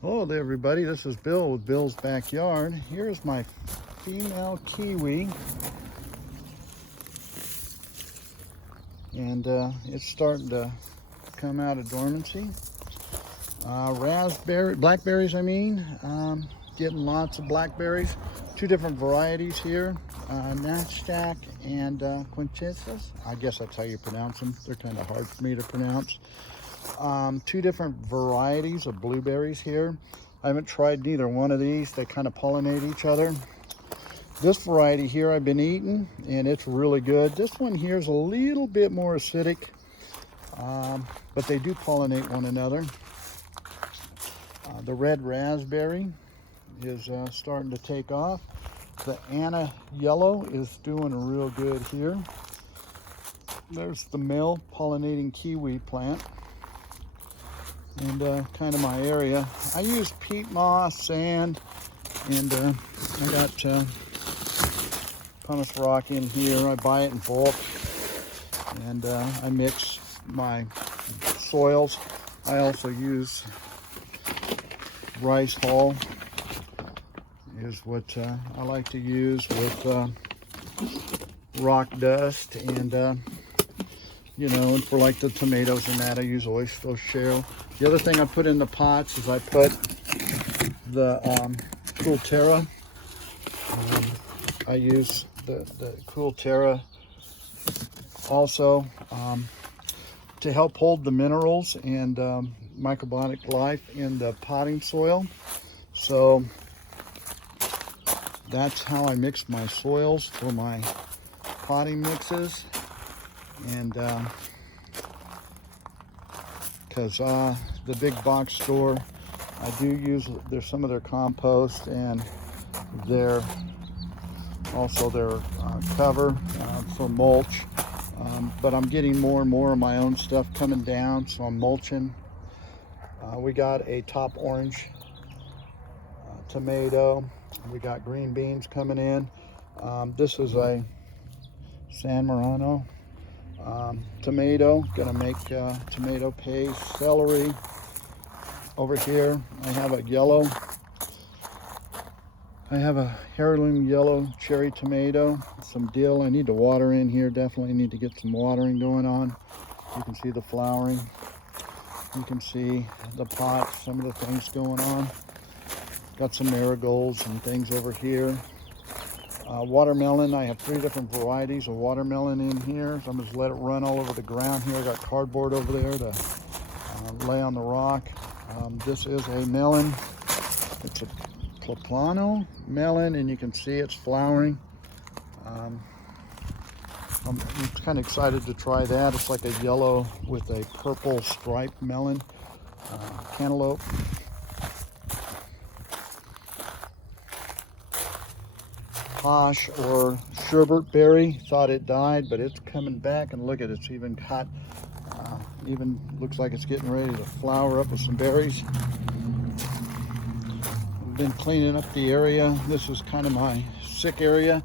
Hello there, everybody. This is Bill with Bill's Backyard. Here's my female kiwi, and it's starting to come out of dormancy. Blackberries, getting lots of blackberries. Two different varieties here, Nasdaq and Quinchesas. I guess that's how you pronounce them. They're kind of hard for me to pronounce. Two different varieties of blueberries here. I haven't tried neither one of these. They kind of pollinate each other. This variety here I've been eating, and it's really good. This one here is a little bit more acidic, but they do pollinate one another. The red raspberry is starting to take off. The Anna yellow is doing real good here. There's the male pollinating kiwi plant. And kind of my area. I use peat moss, sand, and I got pumice rock in here. I buy it in bulk, and I mix my soils. I also use rice hull is what I like to use with rock dust, and and for like the tomatoes and that, I use oyster shale. The other thing I put in the pots is I put the Cool Terra. I use the Cool Terra also to help hold the minerals and microbiota life in the potting soil. So that's how I mix my soils for my potting mixes. And because the big box store, I do use some of their compost and their cover for mulch, but I'm getting more and more of my own stuff coming down, so I'm mulching. We got a top orange tomato. We got green beans coming in. This is a San Marino tomato. Gonna make tomato paste. Celery. Over here I have a heirloom yellow cherry tomato, some dill. I need to water in here. Definitely need to get some watering going on. You can see the flowering. You can see the pots, some of the things going on. Got some marigolds and things over here. Watermelon, I have 3 different varieties of watermelon in here. So I'm just let it run all over the ground here. I got cardboard over there to lay on the rock. This is a melon. It's a Plano melon, and you can see it's flowering. I'm kind of excited to try that. It's like a yellow with a purple striped melon. Cantaloupe. Posh or sherbet berry, thought it died, but it's coming back, and look at it, it's even got, even looks like it's getting ready to flower up with some berries. I've been cleaning up the area. This is kind of my sick area,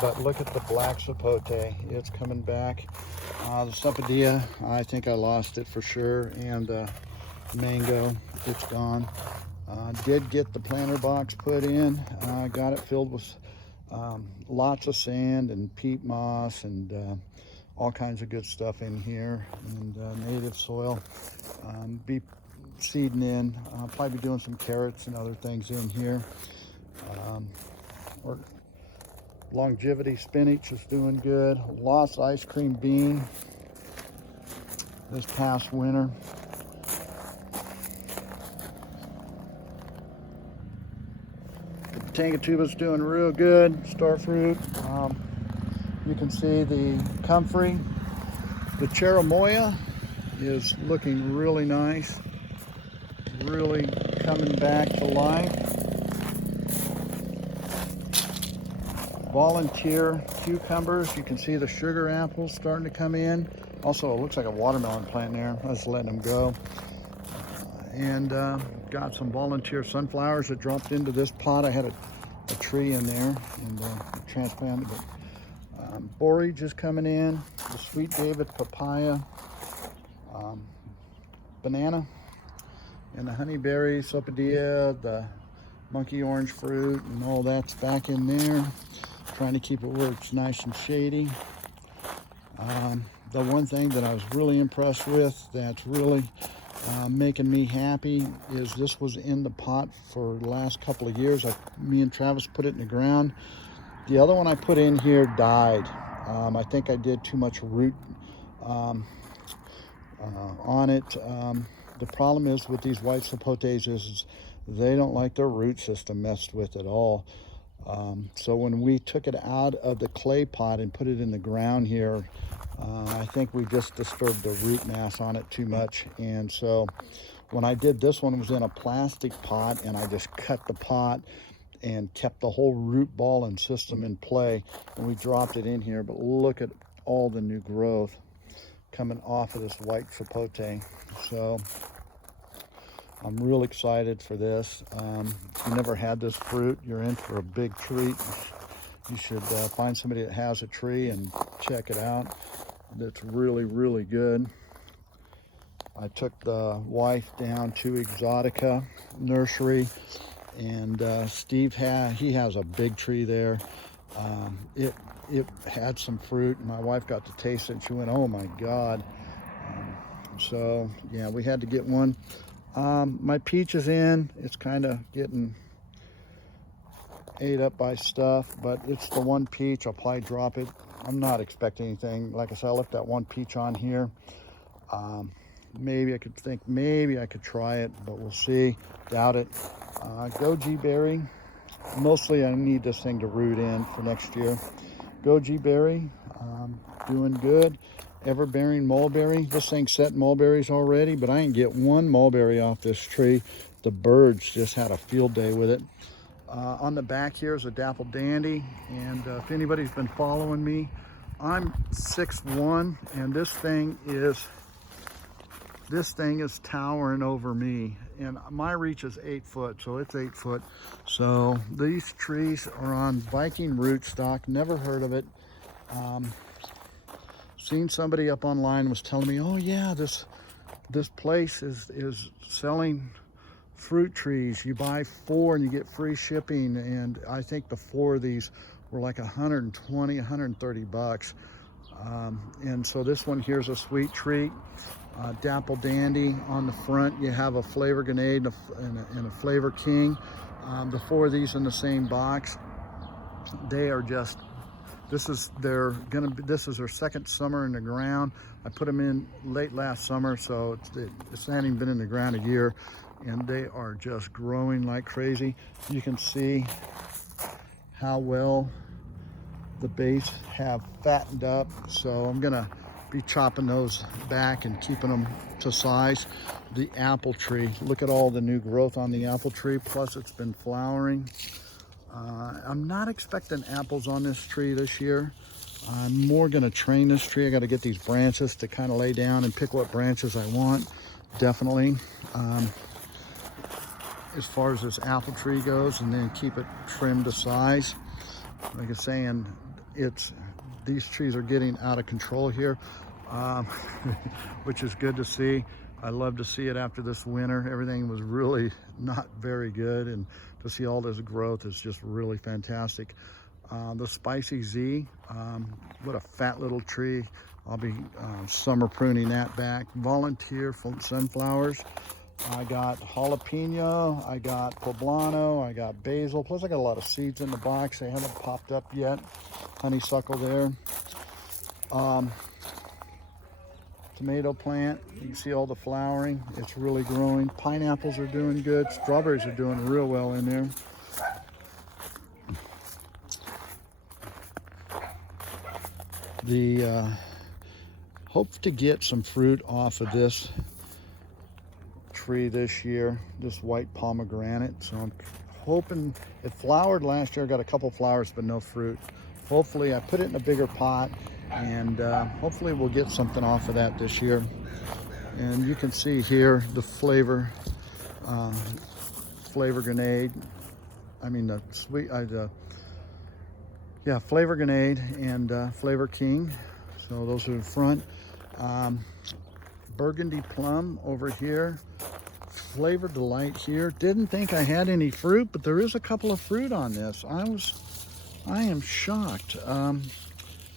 but look at the black sapote, it's coming back. The sapodia, I think I lost it for sure, and mango, it's gone. Did get the planter box put in. Got it filled with lots of sand and peat moss and all kinds of good stuff in here, and native soil. Be seeding in. I'll probably be doing some carrots and other things in here. Or longevity spinach is doing good. Lost ice cream bean this past winter. Tangatuba's doing real good. Starfruit. You can see the comfrey. The cherimoya is looking really nice. Really coming back to life. Volunteer cucumbers. You can see the sugar apples starting to come in. Also, it looks like a watermelon plant there. I was letting them go. And got some volunteer sunflowers that dropped into this pot. I had a tree in there and transplanted it. Borage is coming in. The Sweet David papaya. Banana And the honeyberry, sopadilla, the monkey orange fruit, and all that's back in there. Trying to keep it where it's nice and shady. The one thing that I was really impressed with that's really making me happy is this was in the pot for the last couple of years. Me and Travis put it in the ground. The other one I put in here died. I think I did too much root on it. The problem is with these white sapotes is they don't like their root system messed with at all. So when we took it out of the clay pot and put it in the ground here, I think we just disturbed the root mass on it too much. And so when I did this one, it was in a plastic pot, and I just cut the pot and kept the whole root ball and system in play, and we dropped it in here. But look at all the new growth coming off of this white sapote. So I'm real excited for this. If you never had this fruit, you're in for a big treat. You should find somebody that has a tree and check it out. That's really, really good. I took the wife down to Exotica Nursery, and Steve has a big tree there. It had some fruit, and my wife got to taste it, and she went, "Oh my God!" So yeah, we had to get one. My peach is in. It's kind of getting ate up by stuff, but it's the one peach. I'll probably drop it. I'm not expecting anything. Like I said, I left that one peach on here. Maybe I could try it, but we'll see. Doubt it. Goji berry. Mostly I need this thing to root in for next year. Goji berry, doing good. Ever-bearing mulberry. This thing's setting mulberries already, but I didn't get one mulberry off this tree. The birds just had a field day with it. On the back here is a dapple dandy, and if anybody's been following me, I'm 6'1", and this thing is towering over me, and my reach is 8 foot, so it's 8 foot. So these trees are on Viking rootstock. Never heard of it. Seen somebody up online was telling me, oh yeah, this place is selling fruit trees. You buy 4 and you get free shipping, and I think the 4 of these were like 120, 130 bucks. And so this one here's a sweet treat. Dapple dandy on the front. You have a flavor grenade and a flavor king. The 4 of these in the same box. They are just, this is their second summer in the ground. I put them in late last summer, so it's not even been in the ground a year, and they are just growing like crazy. You can see how well the base have fattened up, so I'm gonna be chopping those back and keeping them to size. The apple tree, look at all the new growth on the apple tree, plus it's been flowering. I'm not expecting apples on this tree this year. I'm more gonna train this tree. I gotta get these branches to kind of lay down and pick what branches I want, definitely. As far as this apple tree goes, and then keep it trimmed to size. Like I was saying, these trees are getting out of control here, which is good to see. I love to see it after this winter. Everything was really not very good, and to see all this growth is just really fantastic. The Spicy Z, what a fat little tree. I'll be summer pruning that back. Volunteer sunflowers. I got jalapeno, I got poblano, I got basil, plus I got a lot of seeds in the box. They haven't popped up yet. Honeysuckle there. Tomato plant, you can see all the flowering. It's really growing. Pineapples are doing good. Strawberries are doing real well in there. Hope to get some fruit off of this tree this year, this white pomegranate. So I'm hoping, it flowered last year, got a couple flowers but no fruit. Hopefully I put it in a bigger pot, and hopefully we'll get something off of that this year. And you can see here the flavor grenade. I mean the flavor grenade and flavor king. So those are in front. Burgundy plum over here. Flavor Delight here. Didn't think I had any fruit, but there is a couple of fruit on this. I am shocked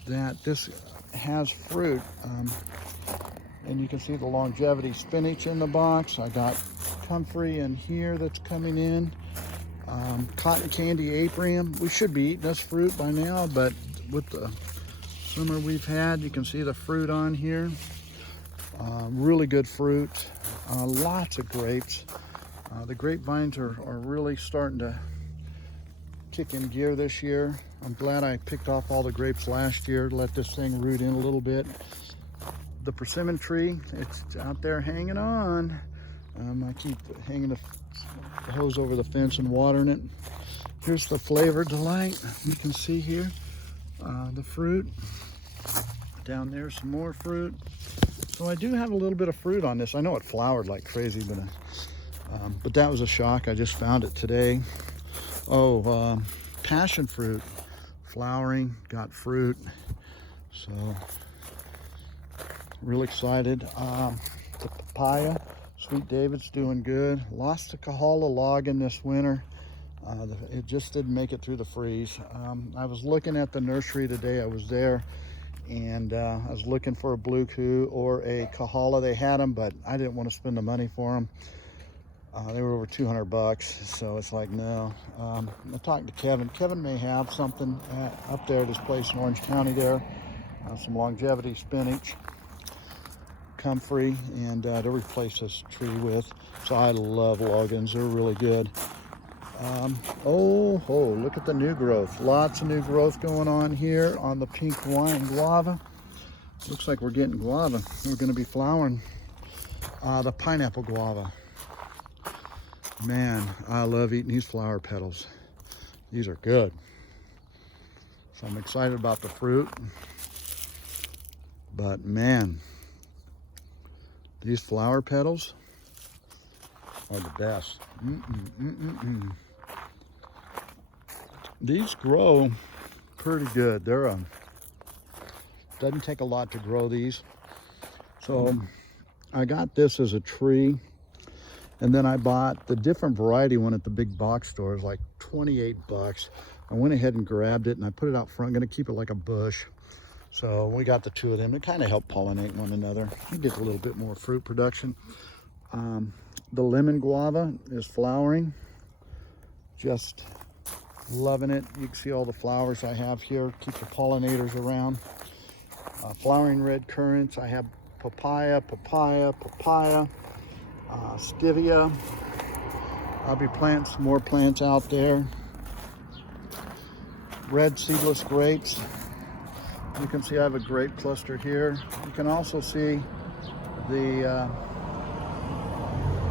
that this has fruit. And you can see the longevity spinach in the box. I got comfrey in here that's coming in. Cotton candy apium. We should be eating this fruit by now, but with the summer we've had, you can see the fruit on here. Really good fruit. Lots of grapes. The grapevines are really starting to kick in gear this year. I'm glad I picked off all the grapes last year, let this thing root in a little bit. The persimmon tree, it's out there hanging on. I keep hanging the hose over the fence and watering it. Here's the Flavor Delight. You can see here the fruit. Down there, some more fruit. So I do have a little bit of fruit on this. I know it flowered like crazy, but that was a shock. I just found it today. Oh, passion fruit, flowering, got fruit. So real excited. The papaya, Sweet David's doing good. Lost the Kahala log in this winter. It just didn't make it through the freeze. I was looking at the nursery today. I was there, and I was looking for a blue coup or a Kahala. They had them, but I didn't want to spend the money for them. They were over 200 bucks, so it's like, no. I'm talking to Kevin. Kevin may have something up there at his place in Orange County there. Some longevity spinach, comfrey, and to replace this tree with. So I love Logans. They're really good. Look at the new growth. Lots of new growth going on here on the pink Hawaiian guava. Looks like we're getting guava. We're going to be flowering. The pineapple guava. Man, I love eating these flower petals. These are good. So I'm excited about the fruit. But man, these flower petals are the best. These grow pretty good. They're doesn't take a lot to grow these. So I got this as a tree, and then I bought the different variety one at the big box store. It was like 28 bucks. I went ahead and grabbed it and I put it out front. I'm gonna keep it like a bush. So we got the two of them. They kind of help pollinate one another. You get a little bit more fruit production. The lemon guava is flowering. Just loving it. You can see all the flowers I have here. Keep the pollinators around. Flowering red currants. I have papaya, stevia. I'll be planting some more plants out there. Red seedless grapes. You can see I have a grape cluster here. You can also see the,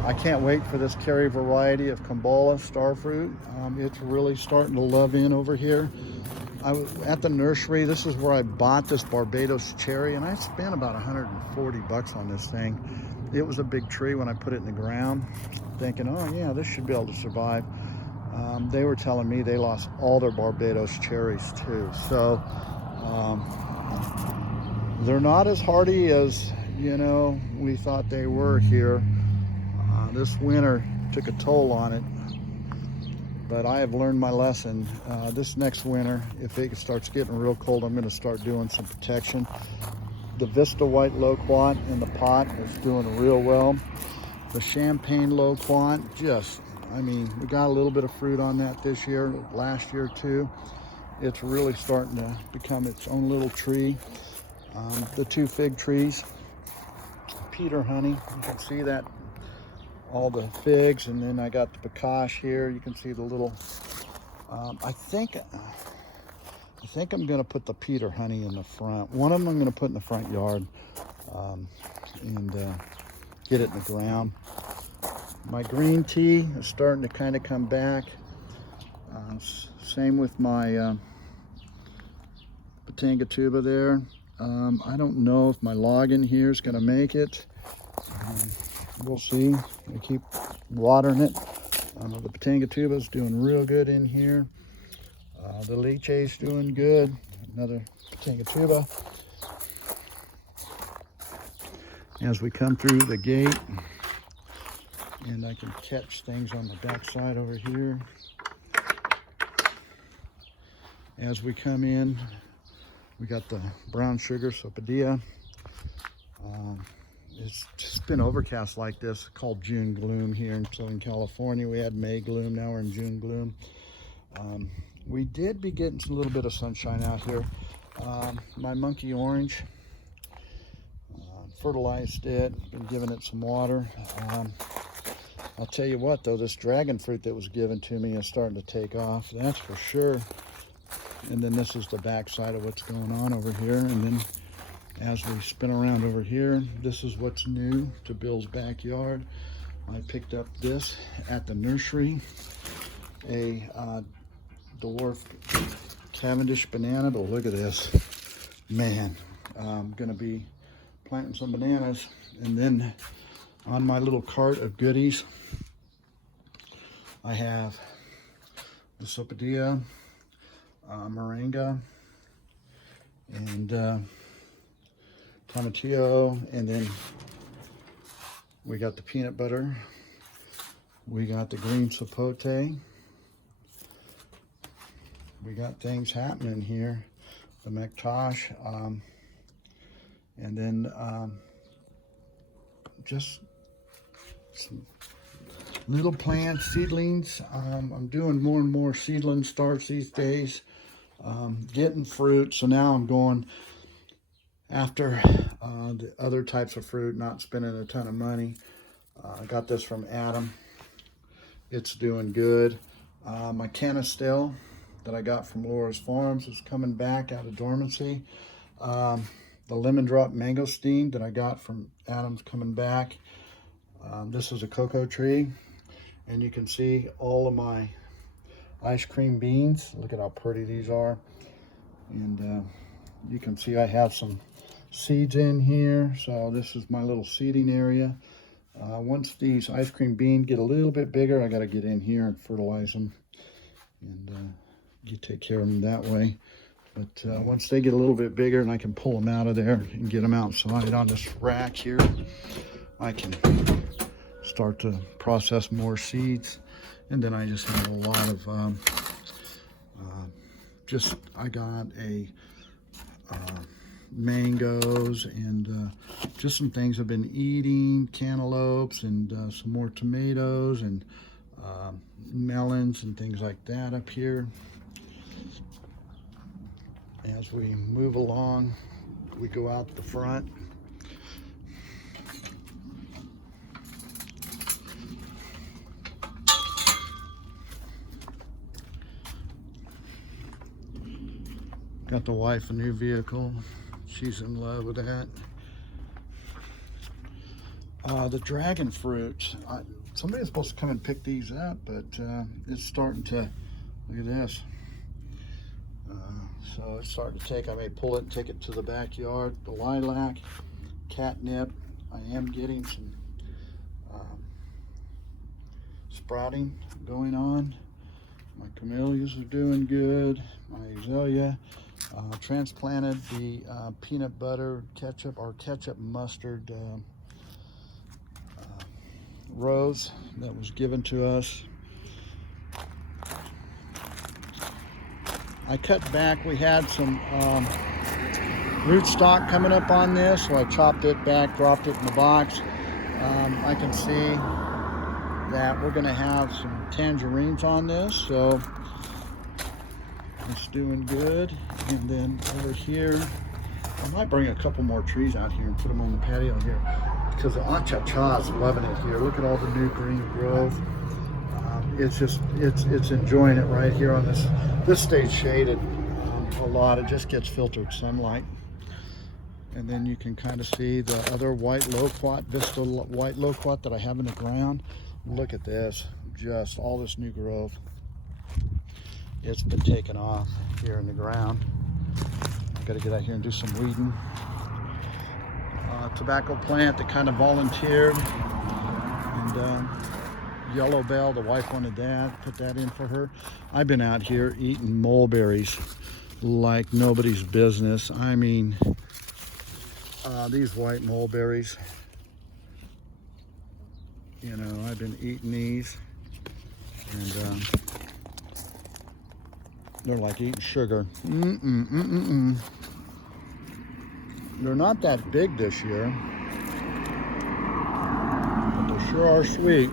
I can't wait for this cherry variety of Kambola starfruit. It's really starting to love in over here. I was at the nursery. This is where I bought this Barbados cherry, and I spent about 140 bucks on this thing. It was a big tree when I put it in the ground, thinking, oh yeah, this should be able to survive. They were telling me they lost all their Barbados cherries too. So they're not as hardy as, you know, we thought they were here. This winter took a toll on it, but I have learned my lesson. This next winter, if it starts getting real cold, I'm going to start doing some protection. The Vista White Loquat in the pot is doing real well. The Champagne Loquat, we got a little bit of fruit on that this year, last year too. It's really starting to become its own little tree. The two fig trees, Peter honey, you can see that, all the figs, and then I got the Bakash here. You can see the little, I think I'm gonna put the Peter honey in the front. One of them I'm gonna put in the front yard and get it in the ground. My green tea is starting to kind of come back. Same with my Batanga tuba there. I don't know if my log in here is going to make it. We'll see. I keep watering it. The Batanga tuba is doing real good in here. The leche is doing good. Another Batanga tuba. As we come through the gate, And I can catch things on the back side over here. As we come in, we got the brown sugar Sopadilla. It's just been overcast like this, called June gloom here in Southern California. We had May gloom, now we're in June gloom. We did be getting a little bit of sunshine out here. My monkey orange, fertilized it, been giving it some water. I'll tell you what though, this dragon fruit that was given to me is starting to take off, that's for sure. And then this is the back side of what's going on over here. And then as we spin around over here, this is what's new to Bill's backyard. I picked up this at the nursery, a dwarf Cavendish banana. But look at this, man. I'm gonna be planting some bananas. And then on my little cart of goodies, I have the Sopadilla, moringa, and tomatillo, and then we got the peanut butter, we got the green sapote, we got things happening here, the McTosh, and then just some little plants, seedlings. I'm doing more and more seedling starts these days, getting fruit. So now I'm going after the other types of fruit, not spending a ton of money. I got this from Adam. It's doing good. My canistel that I got from Laura's Farms is coming back out of dormancy. The lemon drop mangosteen that I got from Adam's coming back. This is a cocoa tree, and you can see all of my ice cream beans. Look at how pretty these are. And you can see I have some seeds in here. So this is my little seeding area. Once these ice cream beans get a little bit bigger, I got to get in here and fertilize them, and you take care of them that way. But once they get a little bit bigger and I can pull them out of there and get them outside on this rack here, I can start to process more seeds. And then I just have a lot of I got a mangoes and just some things I've been eating, cantaloupes, and some more tomatoes and melons and things like that up here. As we move along, we go out the front. Got the wife a new vehicle. She's in love with that. The dragon fruit. Somebody's supposed to come and pick these up, but it's starting to, look at this. So it's starting to take, I may pull it and take it to the backyard. The lilac, catnip. I am getting some sprouting going on. My camellias are doing good. My azalea. Transplanted the peanut butter ketchup or ketchup mustard rose that was given to us. I cut back. We had some rootstock coming up on this, so I chopped it back, dropped it in the box. I can see that we're going to have some tangerines on this, so it's doing good. And then over here, I might bring a couple more trees out here and put them on the patio here, because the acha-cha is loving it here. Look at all the new green growth. It's just, it's enjoying it right here on this. This stays shaded a lot. It just gets filtered sunlight. And then you can kind of see the other white loquat, Vista white loquat that I have in the ground. Look at this, just all this new growth. It's been taken off here in the ground. I've got to get out here and do some weeding. Tobacco plant that kind of volunteered, and yellow bell, the wife wanted that, put that in for her. I've been out here eating mulberries like nobody's business. I mean, these white mulberries, You know, I've been eating these, and they're like eating sugar. They're not that big this year, but they sure are sweet.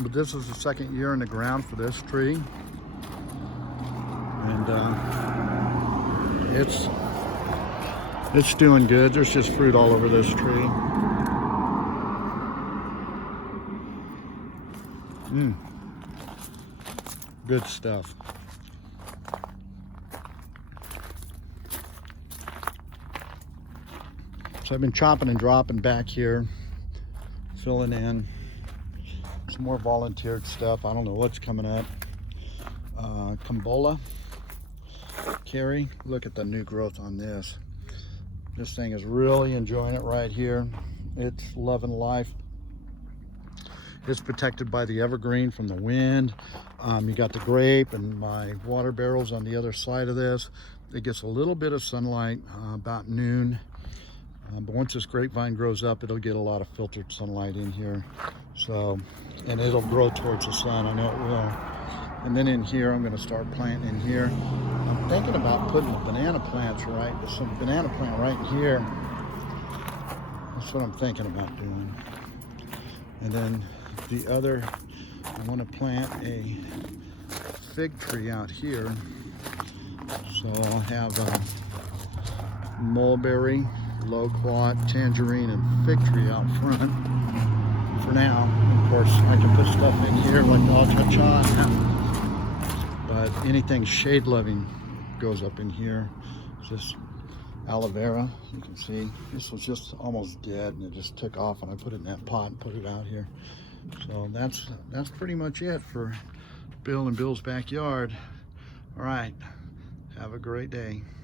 But this is the second year in the ground for this tree, and it's doing good. There's just fruit all over this tree. Good stuff. So I've been chopping and dropping back here, filling in some more volunteered stuff. I don't know what's coming up. Cambola, Carrie, look at the new growth on this. This thing is really enjoying it right here. It's loving life. It's protected by the evergreen from the wind. You got the grape and my water barrels on the other side of this. It gets a little bit of sunlight about noon. But once this grapevine grows up, it'll get a lot of filtered sunlight in here. So, and it'll grow towards the sun, I know it will. And then in here, I'm gonna start planting in here. I'm thinking about putting the banana plants right, some banana plant right in here. That's what I'm thinking about doing. And then the other, I wanna plant a fig tree out here. So I'll have a mulberry, loquat, tangerine, and fig tree out front for now. Of course, I can put stuff in here like cha-cha, but anything shade loving goes up in here. It's just aloe vera. You can see this was just almost dead, and it just took off, and I put it in that pot and put it out here. So that's pretty much it for Bill and Bill's backyard. All right, have a great day.